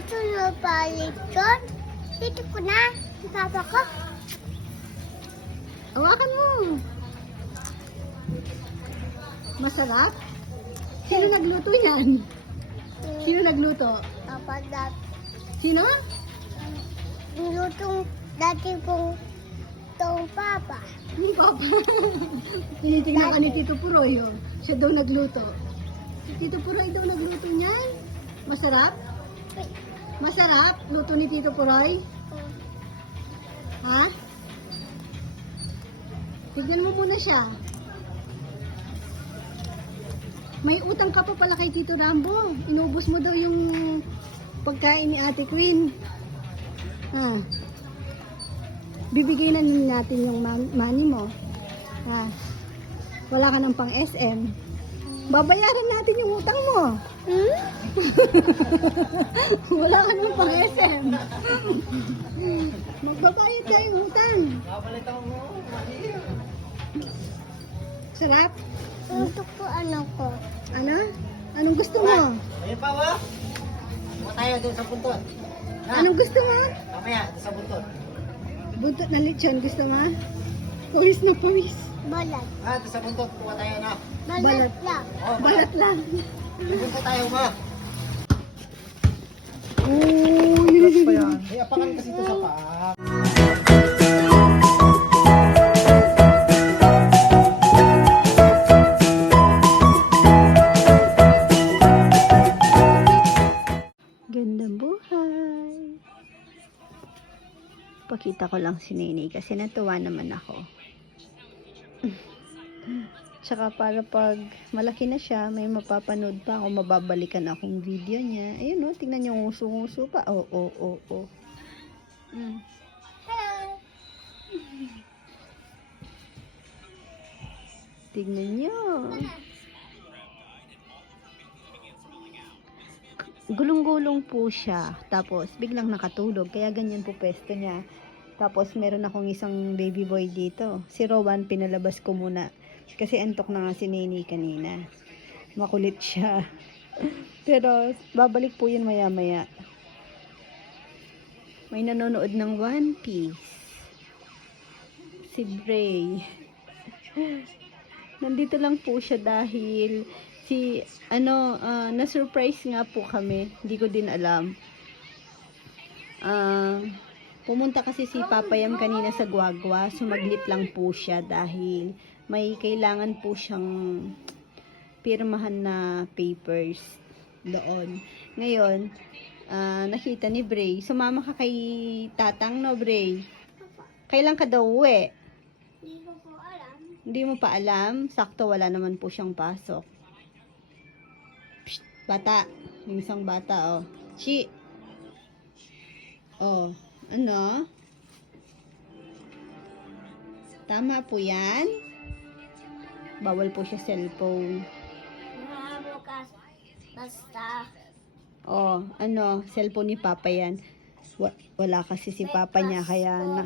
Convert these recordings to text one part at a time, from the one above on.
Gusto nyo balik doon? Dito ko na. Si Papa ko. Hawakan mo. Masarap? Sino nagluto yan? Sino nagluto? Papa dat. Sino? Nilutong dati kong tong Papa. Yung papa. Tinitingnan ka ni Tito Puroy. Oh. Siya daw nagluto. Si Tito Puroy daw nagluto niyan. Masarap? Masarap? Luto ni Tito Puroy? Ha? Tignan mo muna siya. May utang ka pa pala kay Tito Rambo. Inubos mo daw yung pagkain ni Ate Queen. Ha? Bibigay na natin yung money mo. Ha? Wala ka ng pang SM. Babayaran natin yung utang mo. Hmm? Wala ka ng pang SM. Magbabayad ka yung utang. Sarap? Gusto ko ano ko. Ano? Anong gusto mo? Ayun pa, wa? Huwag tayo doon sa buntot. Ha? Anong gusto mo? Mamaya, doon sa buntot. Buntot na lechon, gusto mo? Pawis na pawis. Balat. Ha, doon sa buntot. Kuha tayo na. Balat, Balat. lang. Oh, Balat lang. Buntot tayo, ma. Uy! Ay, apakan kasi ito sa paa. Pakita ko lang si Nene kasi natuwa naman ako. Tsaka para pag malaki na siya, may mapapanood pa ako, mababalikan akong video niya. Ayun o, tingnan niyo, nguso-nguso pa. Oo, oo, oo, oo. Mm. Tignan niyo. gulong-gulong po siya. Tapos, biglang nakatulog. Kaya ganyan po pwesto niya. Tapos, meron akong isang baby boy dito. Si Rowan, pinalabas ko muna. Kasi antok na nga si Nene kanina. Makulit siya. Pero, babalik po yun maya-maya. May nanonood ng One Piece. Si Bray. Nandito lang po siya dahil si ano ah, na-surprise nga po kami. Hindi ko din alam. Ah, pumunta kasi si Papa Yam kanina sa Guagua. Sumaglit lang po siya dahil may kailangan po siyang pirmahan na papers doon. Ngayon, ah, nakita ni Bray. Sumama ka kay Tatang, no, Bray? Kailan ka daw uwi? Hindi ko po alam. Hindi mo pa alam? Sakto, wala naman po siyang pasok. Psst, bata. Yung isang bata, oh. Chi. Oh, ano? Tama po yan? Bawal po siya cellphone. Mga bukas. Basta. Oh, ano? Cellphone ni Papa yan. Wa- wala kasi si Papa niya, kaya na...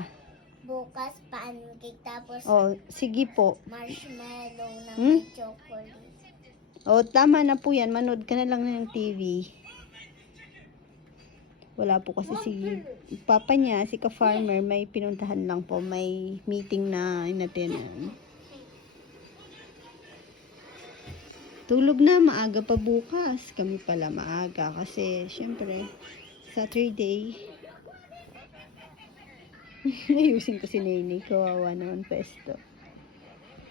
Bukas pancake tapos Oh, sige po. marshmallow na Hmm? may chocolate. O, tama na po yan. Manood ka na lang ng TV. Wala po kasi si papa niya, si ka-farmer, may pinuntahan lang po. May meeting na inatenan. Tulog na, maaga pa bukas. Kami pala maaga kasi, syempre, Saturday. Ayusin ko si Nene. Kawawa naman pesto.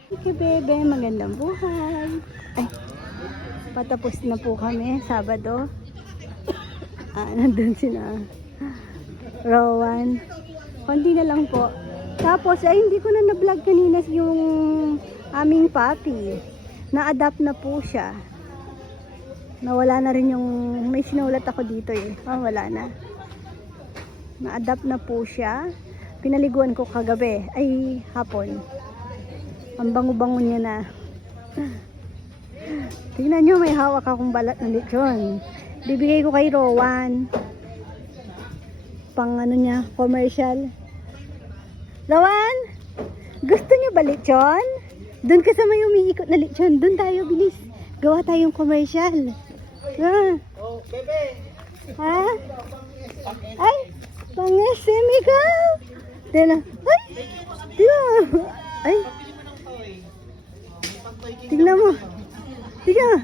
Okay, bebe. Magandang buhay. Ay, patapos na po kami. Sabado. Ah, nandun sila. Rowan. Konti na lang po. Tapos, ay, hindi ko na na-vlog kanina yung aming puppy. Na-adapt na po siya. Nawala na rin yung, may sinulat ako dito eh. Ah, wala na. Na-adapt na po siya. Pinaliguan ko kagabi. Ay, hapon. Ang bango-bango niya na. Tingnan nyo, may hawak akong balat na lechon. Bibigay ko kay Rowan. Pang ano niya, commercial. Rowan! Gusto niyo ba lechon? Doon ka sa may umiikot na lechon. Doon tayo, bilis. Gawa tayong commercial. Ah, Oh, bebe. Ha? Ay, pang-SM ikaw. Tignan. Ay, tignan. Ay. Tignan mo. Tignan mo.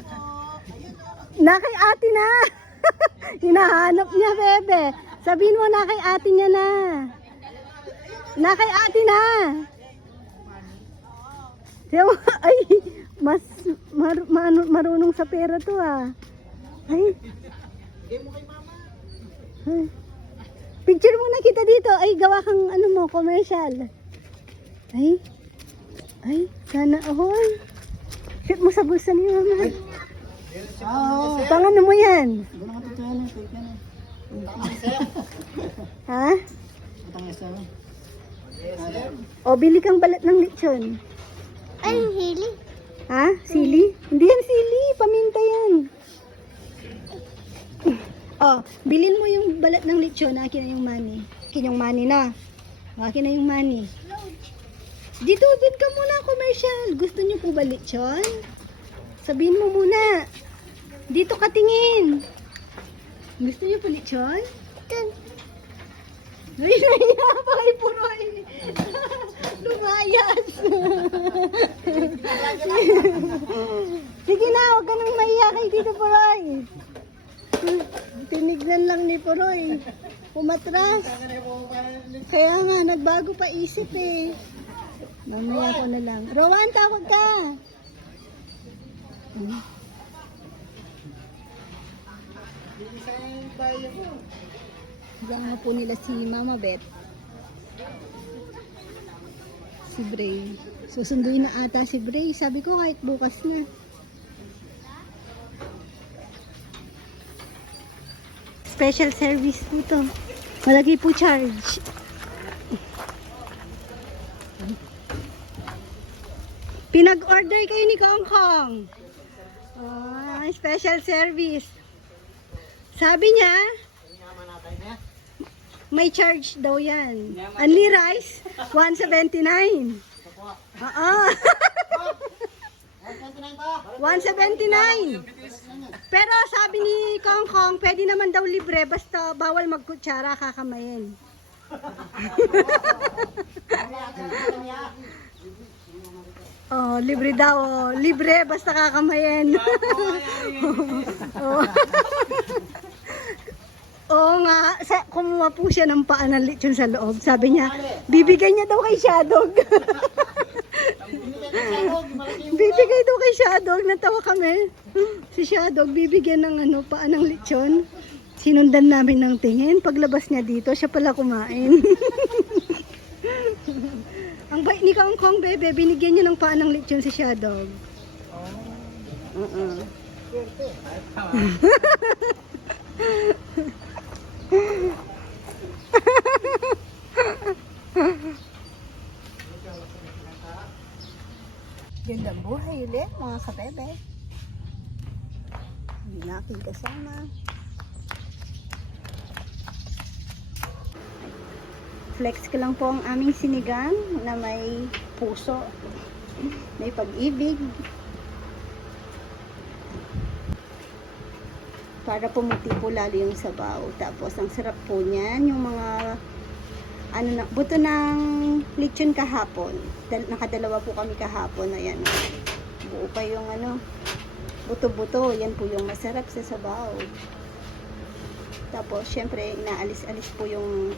Na kay ate na. Hinahanap niya, bebe. Sabihin mo na kay ate niya na. Na kay ate na. Mo, Ay, mas mar, mar- marunong sa pera to ah. Ay. Ay. Picture muna kita dito. Ay, gawa kang ano mo, commercial. Ay. Ay, sana ahoy. Shoot mo sa bulsa ni mama. Oo. Pang ano mo yan? Na. Eh. Isa. Ha? O, bili kang balat ng lechon. Ay, hili. Ha? Sili? Hindi yan sili. Paminta yan. Oh, bilin mo yung balat ng lechon. Akin na yung money. Akin yung money na. Akin na yung money. Dito, dito ka muna commercial. Gusto niyo po ba lechon? Sabihin mo muna. Dito ka tingin. Gusto niyo po lechon? Dun. Ay, naiya pa kay Puroy. Lumayas. Sige na, huwag ka nang maiya kay Tito Puroy. Tinignan lang ni Puroy. Umatras. Kaya nga, nagbago pa isip eh. Mamaya ko na lang. Rowan, tawag ka. Hmm. Diyan nga po nila si Mama Beth. Si Bray. Susunduin na ata si Bray. Sabi ko kahit bukas na. Special service po to. Malagi po charge. Pinag-order kayo ni Kong Kong. Ah, special service. Sabi niya, may charge daw yan. Only rice, 179. Oo. 179. Pero sabi ni Kong Kong, pwede naman daw libre basta bawal magkutsara kakamayin. Oh, libre daw. Oh. Libre basta kakamayin. Oo. Oo nga, sa, kumuha po siya ng paa ng lechon sa loob. Sabi niya, bibigay niya daw kay Shadog. bibigay daw kay Shadog. Natawa kami. Si Shadog, bibigyan ng ano, paa ng lechon. Sinundan namin ng tingin. Paglabas niya dito, siya pala kumain. Ang bait ni Kong Kong, bebe, binigyan niya ng paa ng lechon si Shadog. Uh-uh. Gandang buhay ulit, mga kabebe. Hindi na aking kasama. Flex ko lang po ang aming sinigang na may puso, may pag-ibig. Para pumuti po lalo yung sabaw. Tapos ang sarap po niyan, yung mga ano na, buto ng lechon kahapon. Dal, nakadalawa po kami kahapon. Ayan. Buo pa yung ano, buto-buto. Yan po yung masarap sa sabaw. Tapos, syempre, inaalis-alis po yung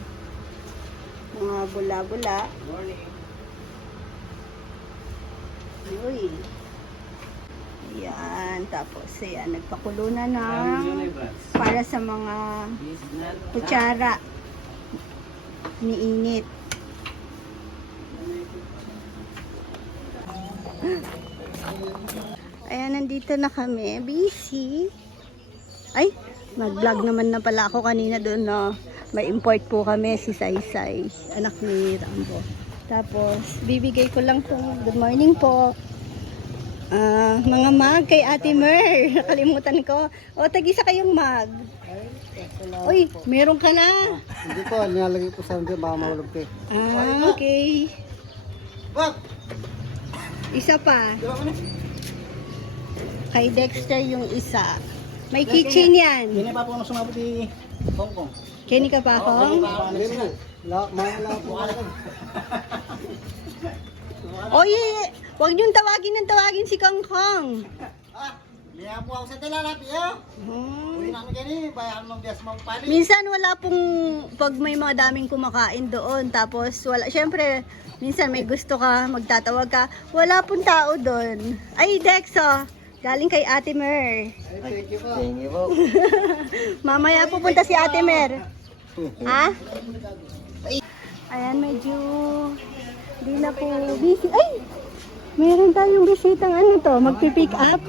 mga bula-bula. Uy. Ayan. Tapos, ayan. Nagpakulo na ng para sa mga kutsara niinit. Ayan, nandito na kami. Busy. Ay, nag-vlog naman na pala ako kanina doon, no. May import po kami si Saysay, anak ni Rambo. Tapos, bibigay ko lang po, good morning po. Ah, mga mag kay Ate Mer. Nakalimutan ko. O, tagisa kayong mag. Uy, meron ka na. Hindi ko, nilalagay ko sa hindi, baka mahulog ko eh. Ah, okay. Wag! Isa pa. Kay Dexter yung isa. May keychain yan. Hindi pa po nung sumabot di Hong Kong. Kenny ka pa ako? Oye, wag niyong tawagin ng tawagin si Kang Kang. Ah, Liya po ako sa tilalapi, oh. Hmm. Uwi namin gani, bayan mo bias mo pali. Minsan wala pong pag may mga daming kumakain doon tapos wala syempre minsan may gusto ka magtatawag ka wala pong tao doon. Ay Dexo, galing kay Ate Mer. Thank you po. Thank you po. Mamaya pupunta si Ate Mer. Ha? Ayan, medyo di na po busy. Ay! Meron tayong bisitang ano to, magpipick up.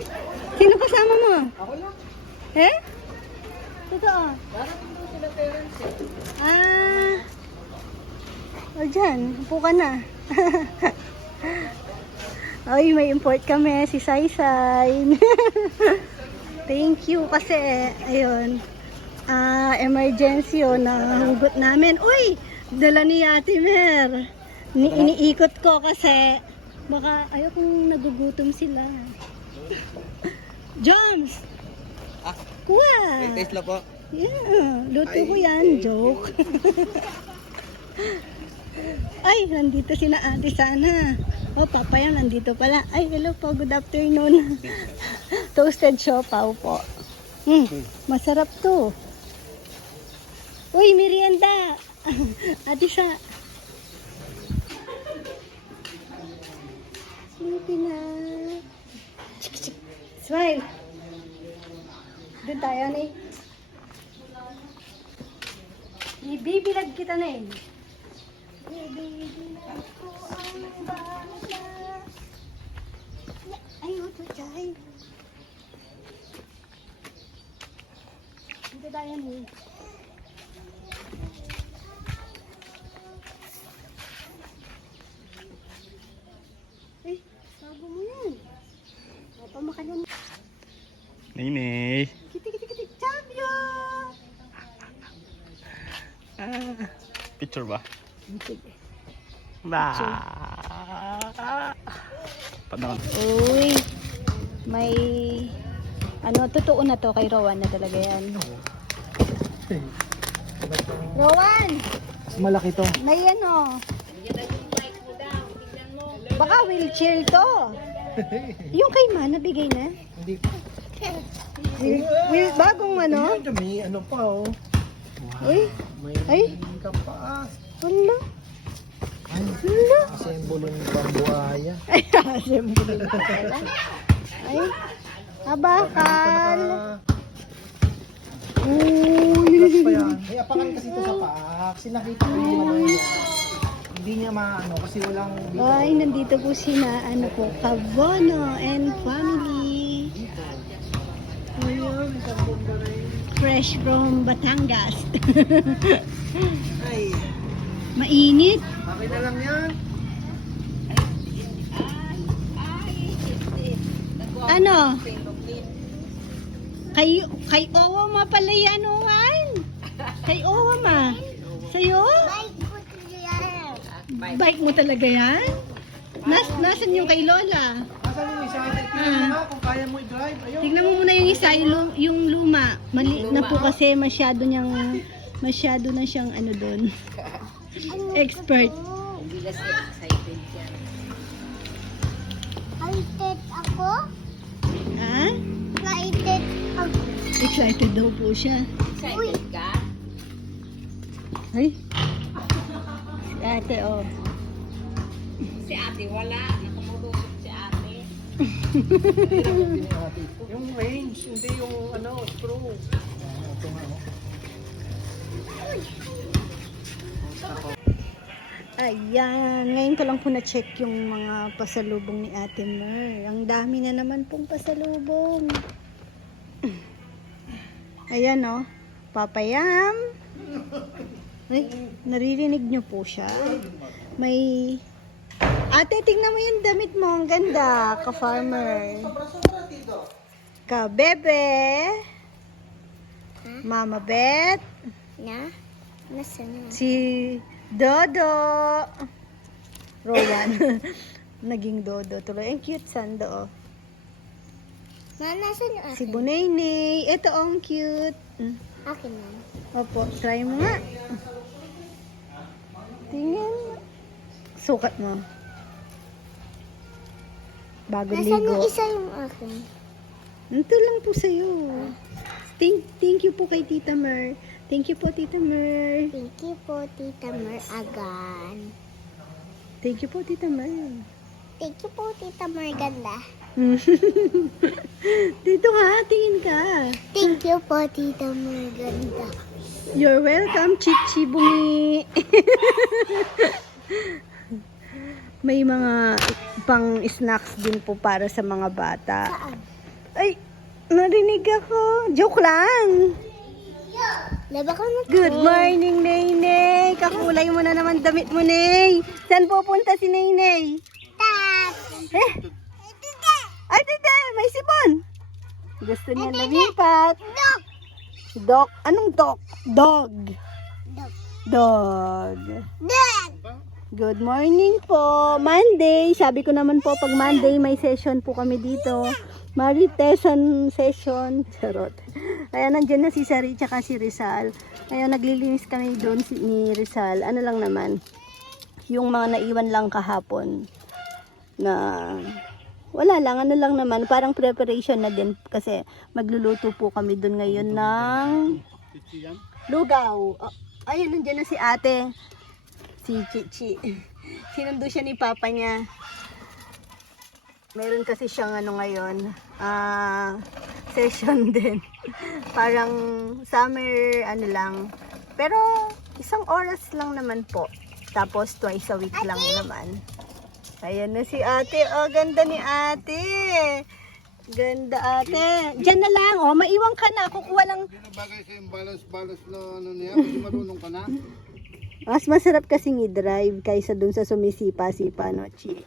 Sino kasama mo? Ako lang. Eh? Totoo. Darating po sila parents eh. Ah. O dyan, upo ka na. Ay, may import kami, si Saysay. Thank you kasi, ayun, ah emergency yun, nahugot namin. Uy, dala ni Ate Mer. Ni, iniikot ko kasi, baka ayokong nagugutom sila. Joms! Ah, Kuha! taste lang po. Yeah, luto ko yan. Joke. Ay, nandito si na ate sana. Oh, papaya nandito pala. Ay, hello po. Good afternoon. Toasted siopaw po. Hmm, masarap to. Uy, merienda. ate sa... Sleepy na. Smile. Doon tayo ni. Ibibilag kita na eh. Ibibilag ko ang bata. Ay, ito chay. Dito tayo ni. Ay, sago mo yan. Papa makalan. Nene. Kiti, kiti, kiti, champion! Ah, picture ba? Sige. Ba. Panahon. Uy, may ano, totoo na to kay Rowan na talaga yan. Rowan, Mas malaki to. may ano. Baka wheelchair to. Yung kay Ma, nabigay na. Hindi. Wheel, wheel, bagong ano? May ano pa oh. Uy, May Ay. ka pa. wala. Ay, Wala. simbolo ng bambuaya. Ay, na pala. Ay, pa Uy. yan. Ay, apakan kasi ito sa paa. Kasi nakita ko yung yan. Hindi niya maano kasi walang Ay, nandito po si na, ano po, Kabono and family. Ayun. Fresh from Batangas. Ay, Mainit. okay na lang yan. Ano? Kay, kay Owa ma pala yan, Owan. Kay Owa ma. Sa'yo? Yan. Bike mo talaga yan? Nas, nasan yung kay Lola? Asan yung isa? Tingnan mo nga kung kaya mo i-drive. Ayun. Tignan mo muna yung isa, yung, lu- yung luma. Mali na po kasi masyado niyang, masyado na siyang ano doon. Expert. Excited ako? Ha? Excited ako. Excited daw po siya. Uy, Ay. Si ate, oh. Yung range, hindi yung ano, screw. Ito nga oh. Ayan, ngayon ko lang po na-check yung mga pasalubong ni Ate Mer. Ang dami na naman pong pasalubong. Ayan oh, papayam. Ay, naririnig niyo po siya. May... Ate, tingnan mo yung damit mo. Ang ganda, ka-farmer. Ka-bebe. Mama Bet. na? Nasaan na? Si Dodo. Rowan. Naging Dodo tuloy. Ang cute sando. Oh. Ma, nasan yung Si akin? Bunaynay. Ito, ang cute. Akin na. Opo, try mo nga. Tingin. Sukat mo. Bago Nasaan ligo. yung isa yung akin? Ito lang po sa'yo. Thank, thank you po kay Tita Mer. Thank you po, Tita Mer. Thank you po, Tita Mer Agan. Thank you po, Tita Mer. Thank you po, Tita Mer Ganda. Dito ha, tingin ka. Thank you po, Tita Mer Ganda. You're welcome, Chichi Bungi. May mga pang snacks din po para sa mga bata. Saan? Ay, narinig ako. Joke lang. Laba ko na Good morning, Naynay. Kakulay mo na naman damit mo, Nay. Saan pupunta si Naynay? Tap! Eh? Ay, tita, may sipon. Gusto niya lumipat. Dog! Dog. Anong dog? Dog. Dog! Dog. Dog! Good morning po. Monday. Sabi ko naman po, pag Monday, may session po kami dito. Maritesan session. Charot. Kaya nandiyan na si Sari tsaka si Rizal. Kaya naglilinis kami doon si, ni Rizal. Ano lang naman, yung mga naiwan lang kahapon na wala lang, ano lang naman, parang preparation na din kasi magluluto po kami doon ngayon ng lugaw. Oh, ayun, nandiyan na si ate si Chichi. Sinundo siya ni papa niya. Meron kasi siyang ano ngayon, ah, session din. Parang summer ano lang. Pero isang oras lang naman po. Tapos twice a week lang naman. Ayan na si ate. Oh, ganda ni ate. Ganda ate. Diyan na lang. Oh, maiwan ka na. Kukuha lang. Bagay sa yung balance-balance na ano niya, kasi marunong ka na. Mas masarap kasing i-drive kaysa dun sa sumisipa-sipa, no, Chi?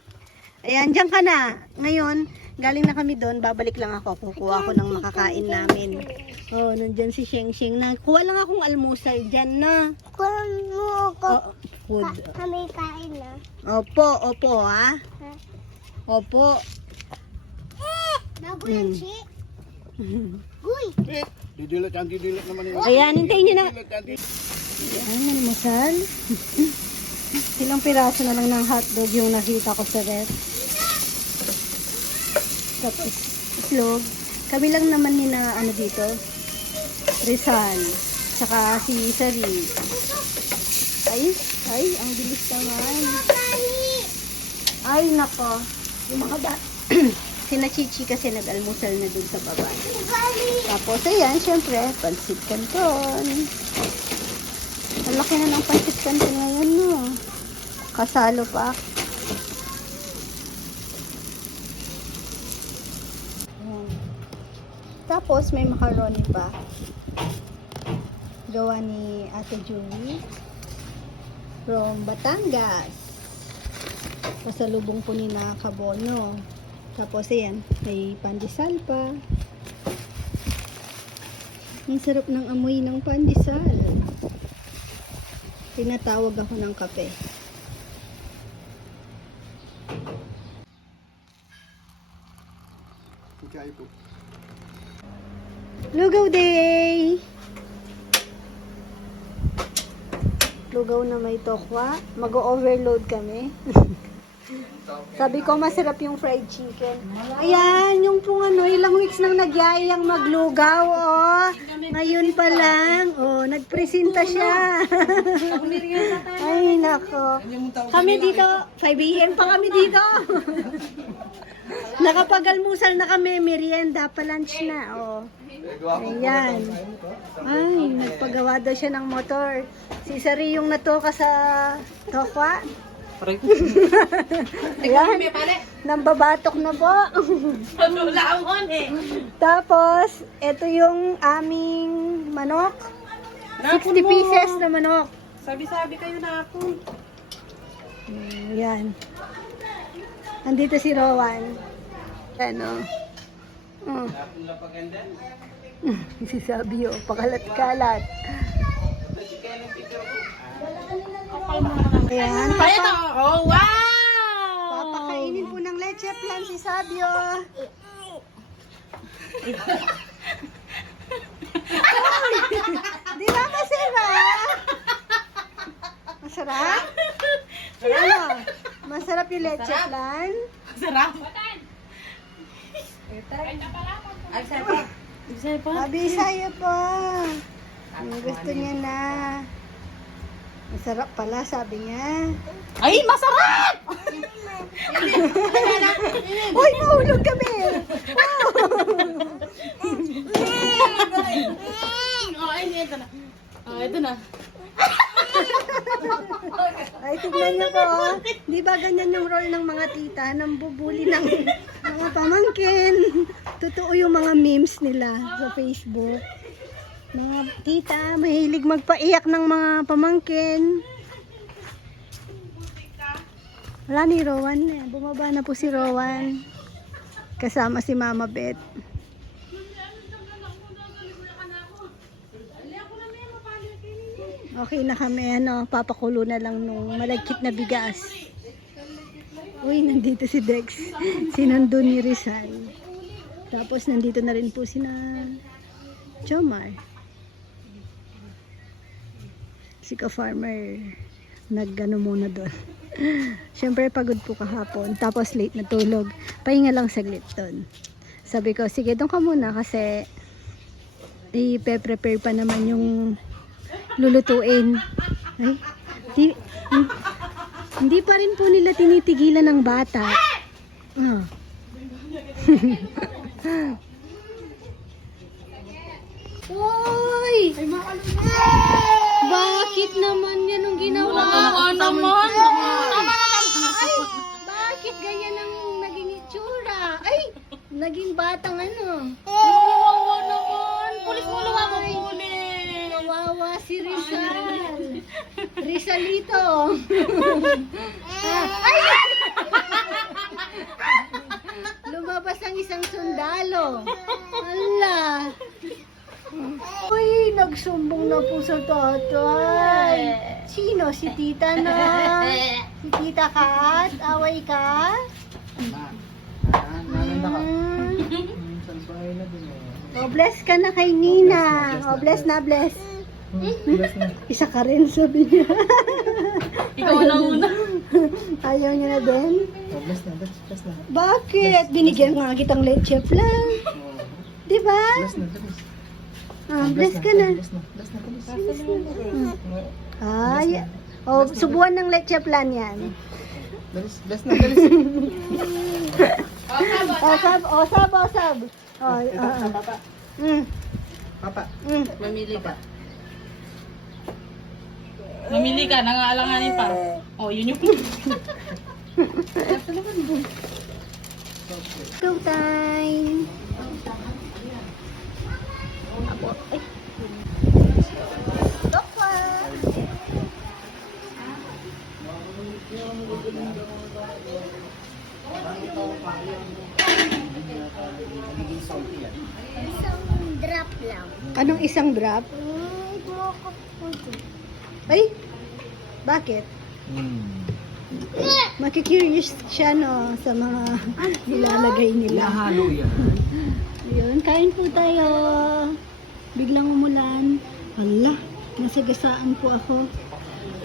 Ayan, dyan ka na. Ngayon, galing na kami doon, babalik lang ako. Kukuha ko ng makakain namin. Oh, nandyan si Sheng Sheng na. Kuha lang akong almusal dyan na. Kulang mo ako. Oh, food. Kami kain na. Opo, opo, ha? Ha? Opo. Bago Hmm. yan, Chi. Guy! Didilat yan, didilat naman yun. Ayan, hintayin nyo na. Didilat. Ayan, almusal. Ilang piraso na lang ng hotdog yung nakita ko sa ref. Tapos, itlog. Kami lang naman ni na ano dito. Rizal. Tsaka si Sari. Ay, ay, ang bilis naman. Ay, nako. Yung mga ba... Sina Chichi kasi nag-almusal na dun sa baba. Tapos, ayan, syempre, pansit canton. Laki na ng pansit canton ngayon, no? Kasalo pa. Ayan. Tapos, may macaroni pa. Gawa ni Ate Julie. From Batangas. Pasalubong po ni na Kabono. Tapos, ayan, may pandesal pa. Ang sarap ng amoy ng pandesal. Tinatawag ako ng kape. Lugaw day! Lugaw na may tokwa. Mag-overload kami. Sabi ko, masarap yung fried chicken. Ayan, yung pong ano, ilang weeks nang nagyayang maglugaw, oh. Ngayon pa lang, oh, nagpresenta siya. Ay, nako. Kami dito, 5 a.m. pa kami dito. Nakapag-almusal na kami, merienda pa lunch na, oh. Ayan. Ay, nagpagawa daw siya ng motor. Si Sari yung natoka sa tokwa. Ayan. Nambabatok na po. Tapos, ito yung aming manok. 60 pieces na manok. Sabi-sabi kayo na ako. Mm, Yan. Andito si Rowan. Ano? Oh. si Sabio, pakalat-kalat. Ayan, papa, Oh, wow! Papakainin po ng leche plan si Sabio. Di ba masarap? Masarap? Ano? Masarap yung leche plan? Sabi sa'yo po. Ang gusto niya na. Masarap pala, sabi niya. Ay, masarap! Uy, mahulog kami! Oh, ay, ito na. Oh, ito na. Ay, tignan niyo po. oh. Di ba ganyan yung role ng mga tita nang bubuli ng mga pamangkin. Totoo yung mga memes nila sa Facebook. Mga tita, mahilig magpaiyak ng mga pamangkin. Wala ni Rowan eh. Bumaba na po si Rowan. Kasama si Mama Beth. Okay na kami, ano, papakulo na lang nung malagkit na bigas. Uy, nandito si Dex. Sinundo ni Rizal. Tapos nandito na rin po si na Jomar. Si ka-farmer nag-ano muna doon. Siyempre pagod po kahapon. Tapos late na tulog. Pahinga lang saglit doon. Sabi ko, sige doon ka muna kasi i-prepare pa naman yung lulutuin. Ay, di, hin- hindi pa rin po nila tinitigilan ng bata. Ah. Uy! Bakit naman yan ang ginawa? Oo naman. Tama na, tama Ay, bakit ganyan ang naging itsura? Ay, naging batang ano? Kawawa naman. Pulis mo lumawa, pulis. Kawawa si Rizal. Rizalito. Ay! Lumabas ang isang sundalo. Ala. Uy, nagsumbong na po sa tatay. Sino? Si tita na? Si tita Kat? Away ka? Na. Nananda ka. Hmm. Minsan bahay na din eh. O, bless ka na kay Nina. O, bless na, bless. Hmm, bless na. Isa ka rin, sabi niya. Ikaw na una. Ayaw niya na din. Oh, bless na, bless, bless na. Bakit? Binigyan nga kitang leche plan. Oh, Di ba? bless na, bless. Ah, bless ka na. Ay, o, subuan ng leche plan yan. Bless, bless na, bless. Osab, osab, osab. O, Ito, ah, sa papa. mm, Papa. mm. Mamili ka. Mamili ka, nangaalanganin pa. Oh, yun yung... Go time. Apo, ay. Isang drop lang. Anong isang drop? Hmm, po. Ay, bakit? Makikurious siya no sa mga nilalagay nila. Halo yan. Yun, kain po tayo. Biglang umulan. Wala, nasagasaan po ako.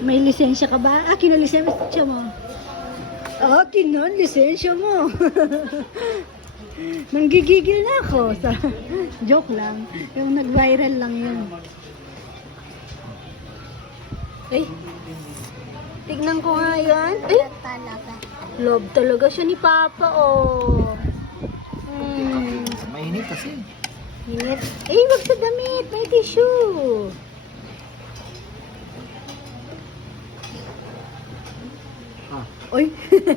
May lisensya ka ba? Ah, kinalisensya mo. Ah, kinon, lisensya mo. Nanggigigil na ako. Sa, joke lang. Yung nag-viral lang yun. Ay, tignan ko nga yan. Ay, Talaga. love talaga siya ni Papa, oh. Hmm. Mainit kasi. Init. Eh, wag sa damit. May tissue. Ah. Uy.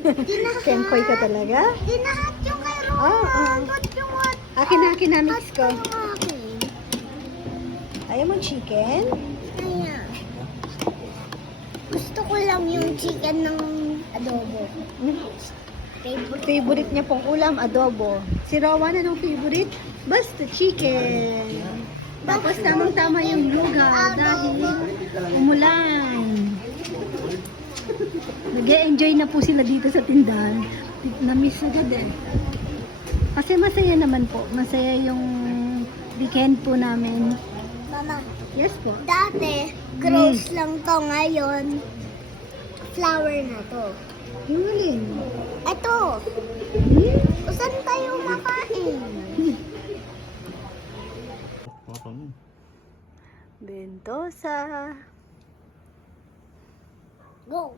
Tempoy ka talaga? Dinahat yung kay. Ah, ah. Ba't yung what? Akin na, akin na, mix ko. Ayaw mo chicken? Kaya. Gusto ko lang yung chicken ng adobo. Hmm. Favorite. Favorite niya pong ulam, adobo. Si Rowan, anong favorite? Basta chicken. Tapos tamang-tama yung lugaw dahil umulan. nag enjoy na po sila dito sa tindahan. Na-miss agad eh. Kasi masaya naman po. Masaya yung weekend po namin. Mama, Yes po. dati, gross lang to ngayon. Flower na to. Yulin. Ito, saan tayo makain? Mo. Bentosa. Go!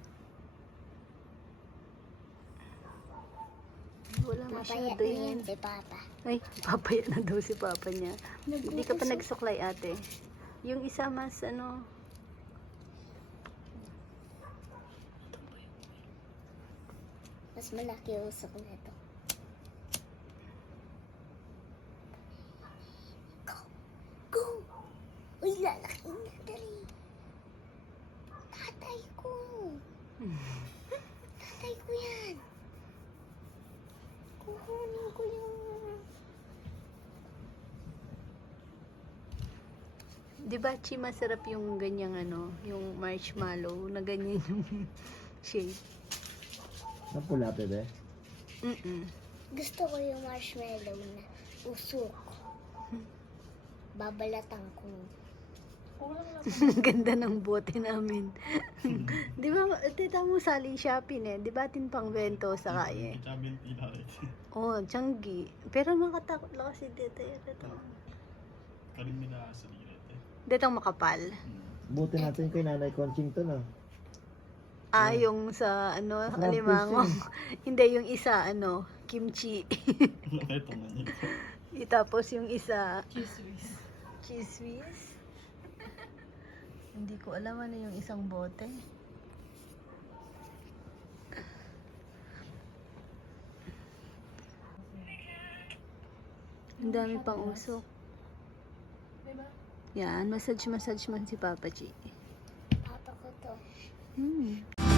Wala Papaya masyado na yan yan. si Papa. Ay, papaya na daw si Papa niya. Hindi ka pa nagsuklay ate. Yung isa mas ano, Mas malaki yung usok na ito. Go! Go! Uy, lalaki na dali. Tatay ko. Tatay ko yan. Kukunin ko yung... Di ba, Chi, masarap yung ganyang ano, yung marshmallow na ganyan yung shape. Na pula, bebe. Mm-mm. Gusto ko yung marshmallow na usok. Babalatan ko. Ang ganda ng bote namin. Di ba, tita mo sali shopping eh. Di ba tin pang bento sa kaya? Tila rin. Oh, tiyanggi. Pero makatakot lang kasi dito. Dito. Karin nila sa Dito makapal. Buti natin kay Nanay Conching to, no? Ah, yung sa ano, Crab alimango. Hindi, yung isa, ano, kimchi. Ito na niya. Tapos yung isa, cheese whiz. Cheese whiz? Hindi ko alam ano yung isang bote. Ang dami pang usok. Yan, massage massage man si Papa G. Papa ko to. Hmm.